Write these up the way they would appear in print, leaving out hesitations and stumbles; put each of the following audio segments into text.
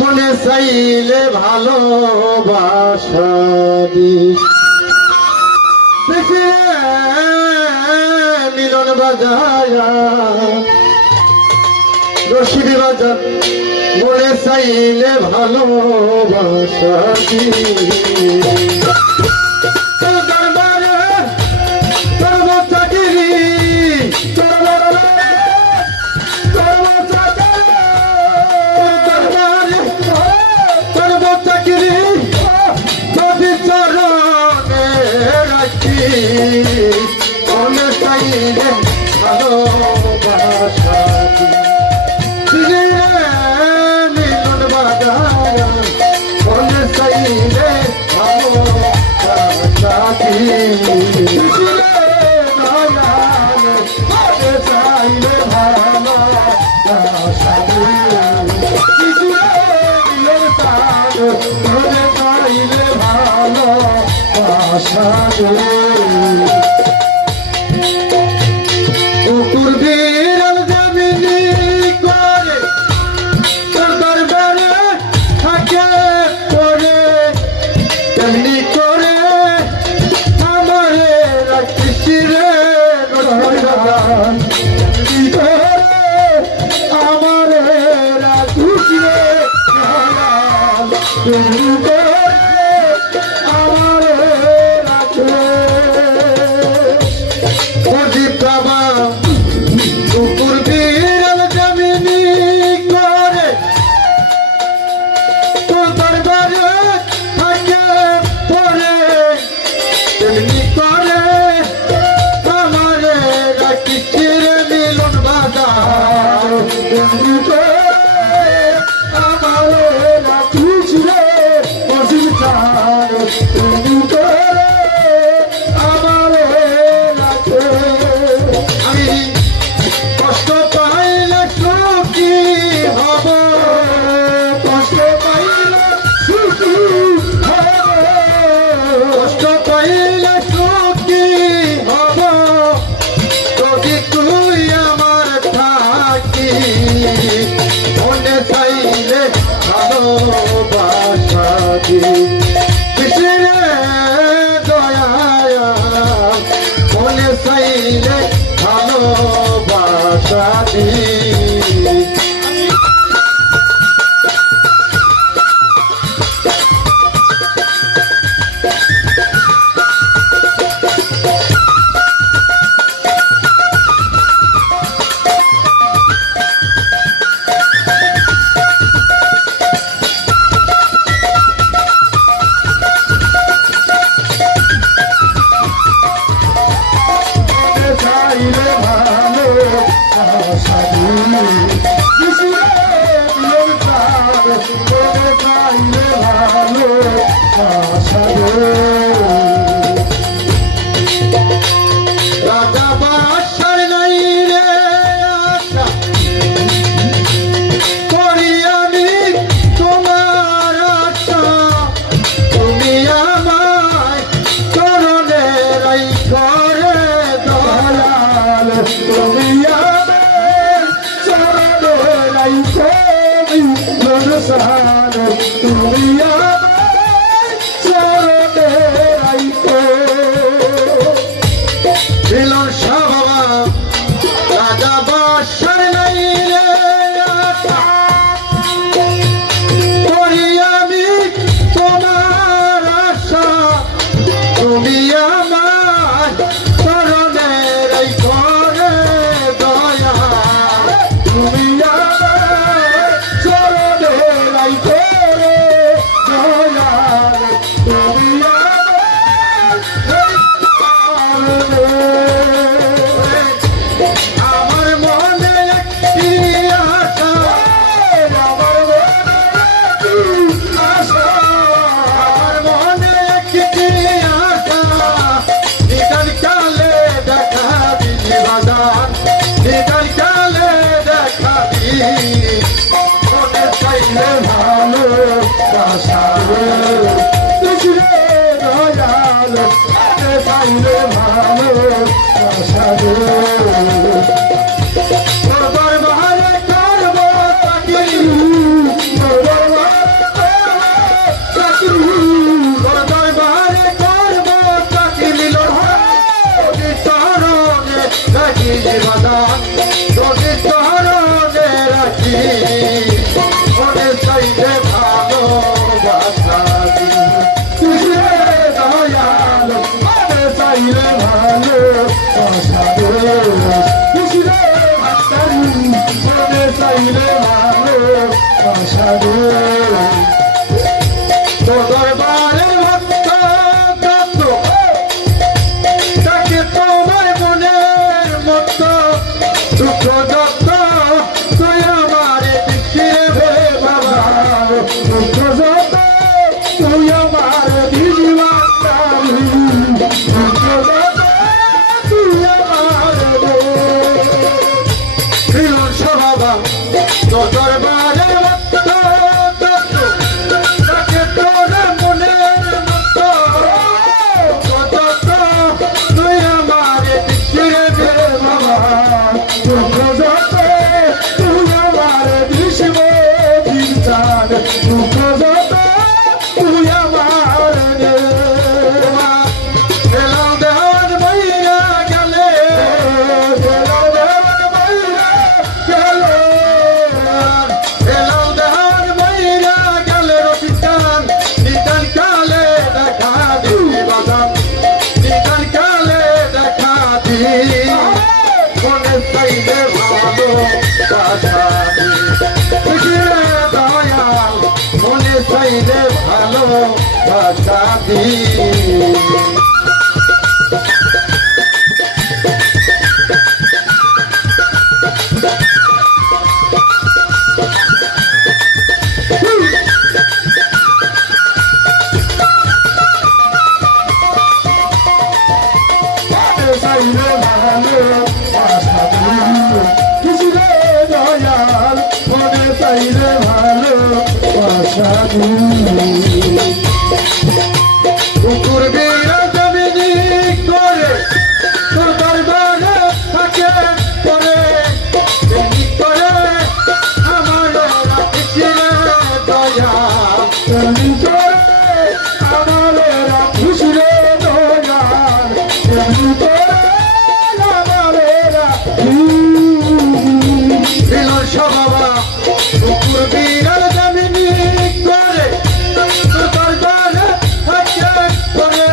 মনে চাইলে ভালোবাসা দিস দেখে মিলন বাজায়া রশিদি বাজার মনে চাইলে ভালোবাসা দিস মনে চাইলে ভালোবাসা মিলন বাজায়া মনে চাইলে ভালোবাসা মনে চাইলে ভালোবাসা মনে চাইলে ভালোবাসা কুকুর বিড়াল জমিনি করে দরবারে থাকে পড়ে তেমনি করে আমারে রাখিস রে আমারে রাখিস রে কুকুর বিড়াল জমিনি করে তোর দরবারে থাকে পড়ে তেমনি করে আমারে রাখিস রে মিলন বাজার তেমনি করে আমারে রাখিস রে অসীম চার তেমনি করে আমারে রাখে আমি কষ্ট পাইলে সুখী হব কষ্ট পাইলে সুখী হব কষ্ট পাইলে সুখী হব যদি তুই আমার থাকি মনে চাইলে ভালোবাসা দিস দয়া মনে চাইলে ভালোবাসা দিস রাজা বাদশার নাই রে আশা করি আমি তোমার আশা তুমি আমায় চরণে রাইখো রে দয়াল তুমি আমায় চরণে রাইখো মনসার তুমি আমায় চরণে রাইখো মিলন শাহ বাবা রাজা বাদশার নাই রে আশা করি আমি তোমার আশা তুমি আমার চরণে রাইখো রে দয়াল তুমি আমার চরণে রাইখো রে দয়াল তুমি আমার মনে একটি আশা আমার মনে একটি আশা নিদান কালে দেখাবি বাজার নিদান কালে দেখাবি মনে চাইলে ভালোবাসা দয়াল মনে চাইলে ভালোবাসা চরণে রাখি বাদান যদি চরণে রাখি মনে চাইলে ভালোবাসা দিলে দয়াল মনে চাইলে ভালোবাসা দিলে মনে চাইলে ভালোবাসা দিলে তো দরবারে ভক্ত দত্ত তাকে তোমার মনের মতো দুঃখ দত্ত তুই আমার দিকে রে বাবা দুঃখ দত্ত তুই আমার দিদিমাতারি দুঃখ দত্ত তুই আমার প্রিয় বাবা তো দরবারে ভক্ত দত্ত তাকে তোর মনের মতো তুই আমার দিকে রে বাবা দুঃখ দত্ত তুই আমার বিষ্ম চিন্তার দুঃখ দত্ত তুই আমার এলাও দেওয়ার বইরা গেলে এলাও দেওয়ার বইরা গেলে এলাও দেওয়ার বইরা গেলে রবিকান নিদান কালে দেখা দিবি বাদাম নিদান কালে দেখা দিবি মনে চাইলে ভালো কথা দয়াল মনে চাইলে ভালো কথা চাইলে ভালো আশা দিলে দয়াল মনে চাইলে ভালো আশা দিলে কুকুর বিরা জমিনি করে তোর দরবারে থাকে করে তেমনি করে আমার রাখিছিলে দয়া তেমনি করে আমার রাখিছিলে দয়াল তেমনি করে আমার রাখিল বাবা কুকুর বিড়াল জমিনি করে তোর দরবারে থাকে করে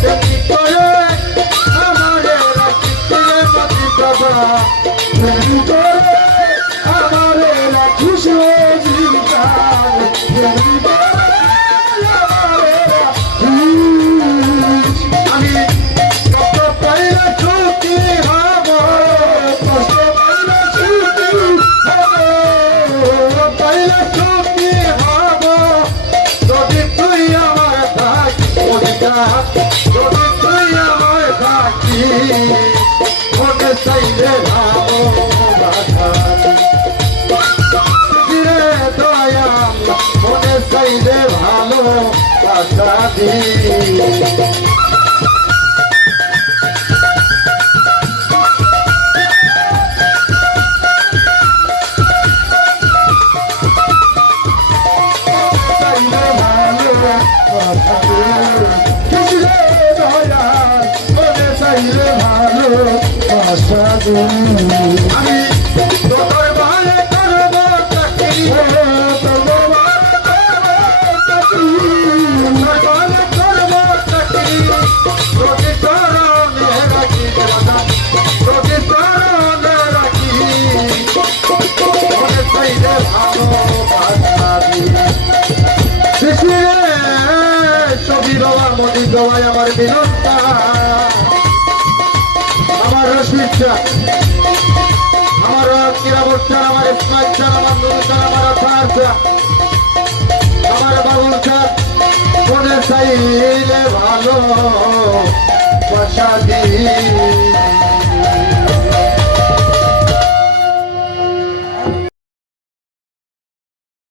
তেমনি করে আমার রাখিছিলে মতি বাবা তেমনি করে আমার রাখিছিলে জীবিকাল তেমনি করে আমি কত পাইলে সুখী হব কষ্ট পাইলে সুখী হব পাইলে সুখী হব যদি তুই আমার থাকি যদি তুই আমার থাকি মনে চাইলে ভালোবাসা দিলে দয়াল মনে চাইলে ভালোবাসা দিলে আমি তোর ভালো করব চাকরি তোর ভালো করব চাকরি তোকে চরণে রাখি তোকে চরণে রাখি মনে চাইলে ভালোবাসা ছবি বাবা মোদী বাবাই আমার বিনতা আমার রশিদ আমার কিরাবর আমার ইসমাইল আমার নুর আমার আথার আমার বাবুল মনে চাইলে ভালো বাসা দি